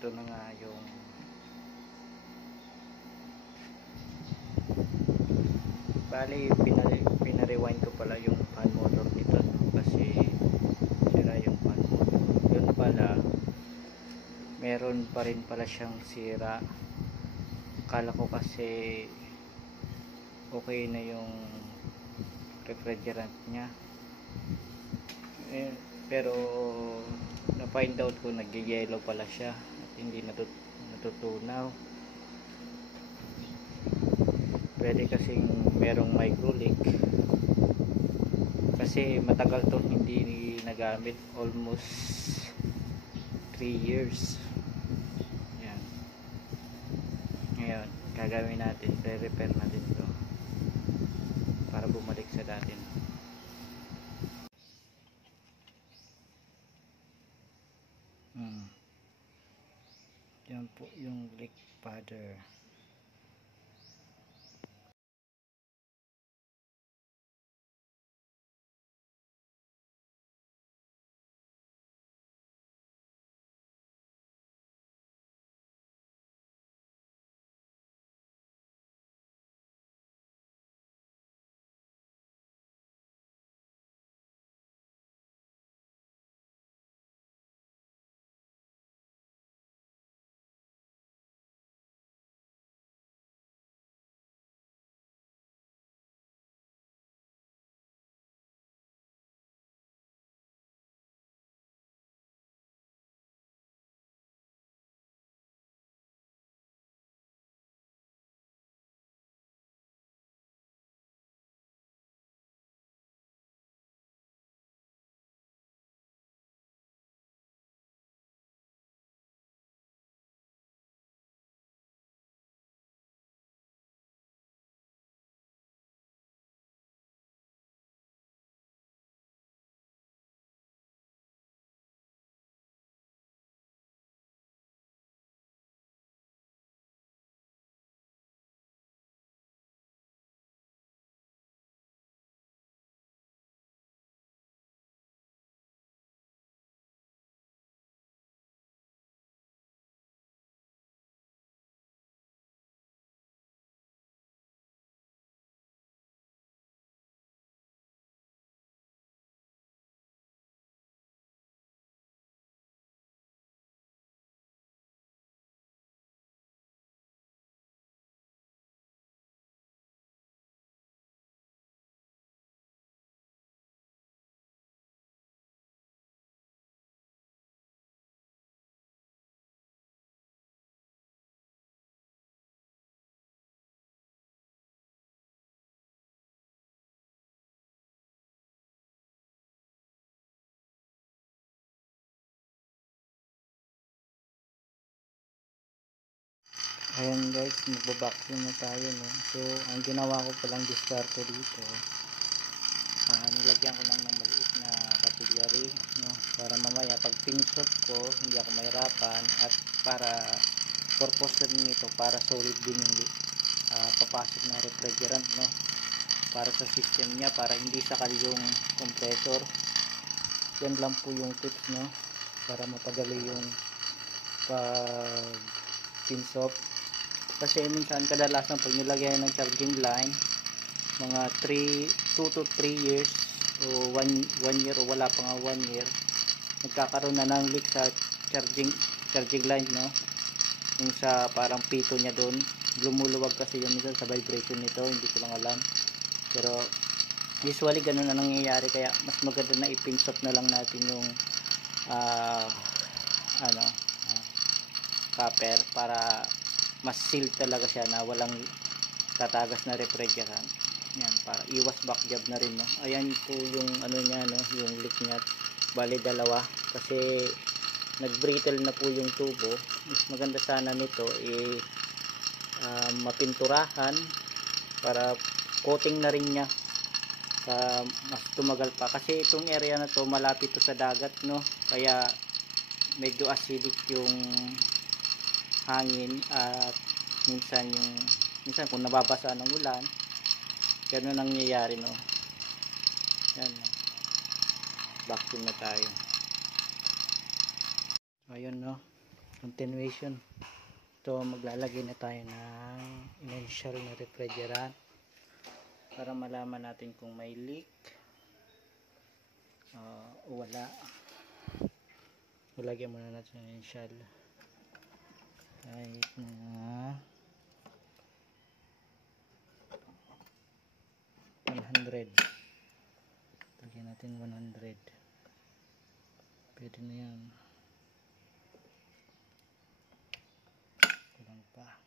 ito na nga yung bali pinarewind ko pala yung fan motor nito, no? Kasi sira yung fan motor. Yun pala, meron pa rin pala siyang sira. Akala ko kasi okay na yung refrigerant nya, pero na find out ko nag-yellow pala siya at hindi natutunaw. Pwede kasing merong micro leak kasi matagal to hindi nagamit, almost 3 years. Yan, ngayon gagawin natin, re-repair natin to para bumalik sa dati. Yan po yung leak powder. Ayan guys, magbabackfill na tayo, no? So ang ginawa ko palang diskarte dito, nilagyan ko lang ng maliit na capillary, no? Para mamaya pag pinsot ko hindi ako mahirapan, at para purpose din nito, para solid din yung papasok na refrigerant, no? Para sa system niya, para hindi sakal yung compressor. Yan lang po yung tips, no? Para mapadali yung pag pinsot. Kasi minsan kadalasan pag nilagay ng charging line, mga 2 to 3 years o 1 year o wala pa nga 1 year, nagkakaroon na ng leak sa charging line, no? Yung sa parang pito niya doon, lumuluwag kasi yung minsan sa vibration nito, hindi ko lang alam. Pero usually ganun na nangyayari, kaya mas maganda na ipinsot na lang natin yung copper para mas seal talaga siya na walang tatagas na refrigerant. Yan, para iwas back job na rin, no? Ayan po yung ano niya, no, yung leak niya. Bali dalawa kasi nag-brittle na po yung tubo. Mas maganda sana nito mapinturahan para coating na rin niya, mas tumagal pa, kasi itong area na to malapit to sa dagat, no? Kaya medyo acidic yung hangin, at minsan kung nababasa ng ulan, ganun ang nangyayari, no? Yan, vacuum na tayo. So ayun, no, continuation. Ito, maglalagay na tayo ng initial na refrigerant para malaman natin kung may leak o wala. Lagyan muna natin ng initial kahit na 100. Lagyan natin 100. Pwede na yan. Kulang pa.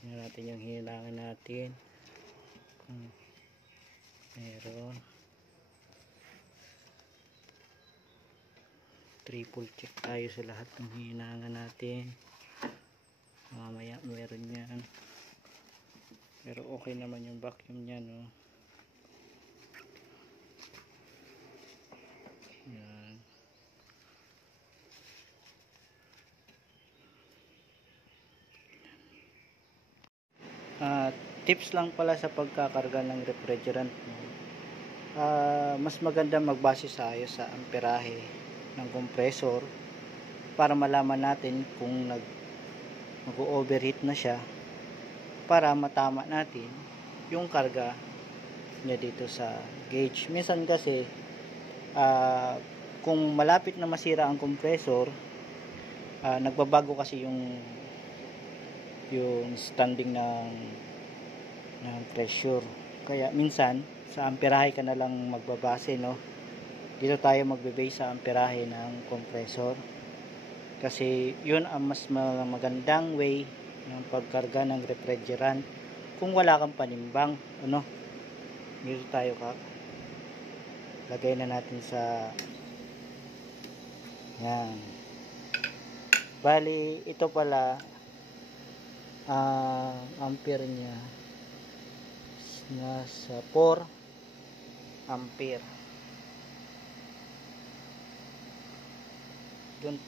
Tingnan natin yung hinangan natin. Meron. Triple check tayo sa lahat ng hinangan natin. Mamaya meron yan. Pero okay naman yung vacuum niya, no? Yan. Tips lang pala sa pagkakarga ng refrigerant mo. Mas maganda magbase tayo sa amperahe ng compressor para malaman natin kung nag-overheat na siya, para matama natin yung karga niya dito sa gauge. Minsan kasi kung malapit na masira ang compressor, nagbabago kasi yung standing ng pressure. Kaya minsan sa amperahe ka na lang magbabase, no? Dito tayo magbe-base sa amperahe ng compressor kasi yun ang mas magandang way ng pagkarga ng refrigerant kung wala kang panimbang, ano? Dito tayo lagay na natin sa yan. Bali ito pala ampere niya nasa 4 ampere. Doon.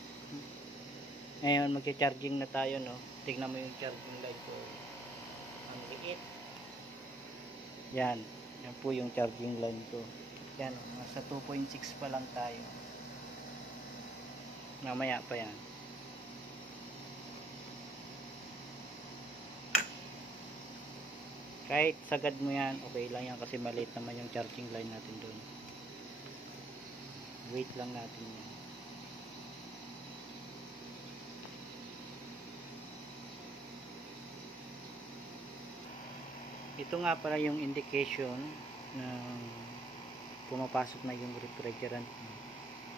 Ngayon magcha-charging na tayo, no? Tingnan mo yung charging light ko. Ang liit. Yan. Yan po yung charging line ko. Yan, nasa 2.6 pa lang tayo. Mamaya pa yan. Kahit sagad mo yan, okay lang yan kasi maliit naman yung charging line natin doon. Wait lang natin yan. Ito nga pala yung indication na pumapasok na yung refrigerant.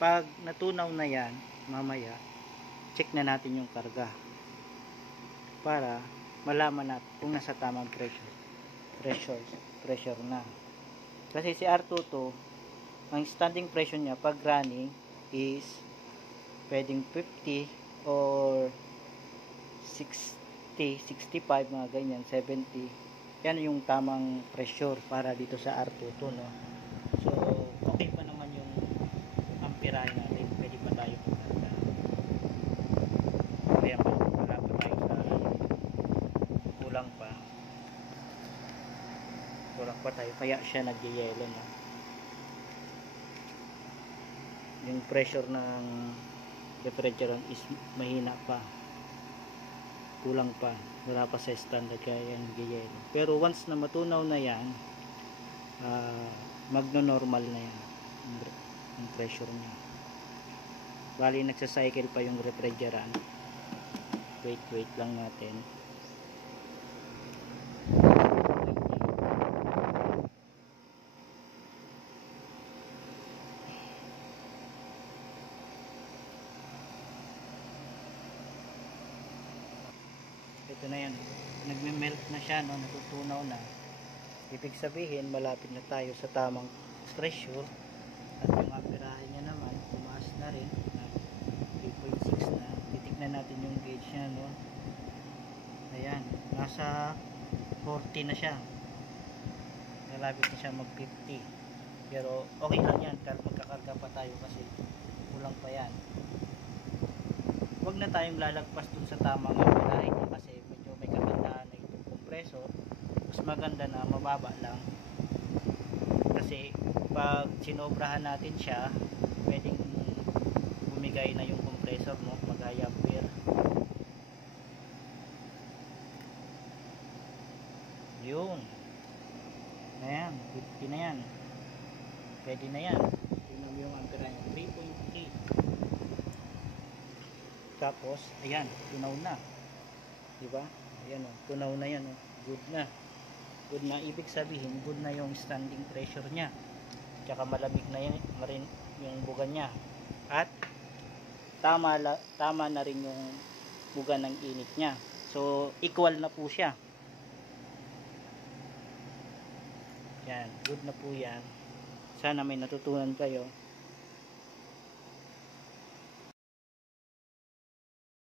Pag natunaw na yan, mamaya check na natin yung karga para malaman natin kung nasa tamang pressure na. Kasi si R22, ang standing pressure niya pag running is pwedeng 50 or 60, 65, mga ganyan, 70. Yan yung tamang pressure para dito sa R22, no? So okay pa naman yung amperahe natin, pwede pa tayo magkarga. Kaya wala pa tayo sa kulang pa tayo, kaya siya nagyayelo, no? Yung pressure ng refrigerant is mahina pa, kulang pa, wala pa sa standard, kaya yan nagyayelo. Pero once na matunaw na yan, magno-normal na yan yung pressure niya. Bali nagsacycle pa yung refrigerant. Wait lang natin. Ito na yan, nagme-melt na siya, no? Natutunaw na. Ibig sabihin malapit na tayo sa tamang pressure at yung amperahe niya naman tumaas na rin na 3.6 na. Titignan natin yung gauge niya, no? Ayan, nasa 40 na siya, malapit na siya mag 50, pero okay lang yan, magkakarga pa tayo kasi kulang pa yan. na tayong lalagpas dun sa tamang amperahe niya kasi medyo may kagandahan na itong compressor. Mas maganda na mababa lang. Kasi pag sinobrahan natin siya, pwedeng bumigay na yung compressor mo, mag-high ampere. Yun. Ayan, 50 na yan. Pwede na yan. Tingnan mo yung ampere niya, 3.8. Tapos, ayan, tunaw na. Diba? Ayan o, tunaw na yan o. Good na. Good na, ibig sabihin, good na yung standing pressure niya. Tsaka malamig na yan, marin yung buga niya. At, tama na rin yung buga ng init niya. So, equal na po siya. Yan, good na po yan. Sana may natutunan kayo.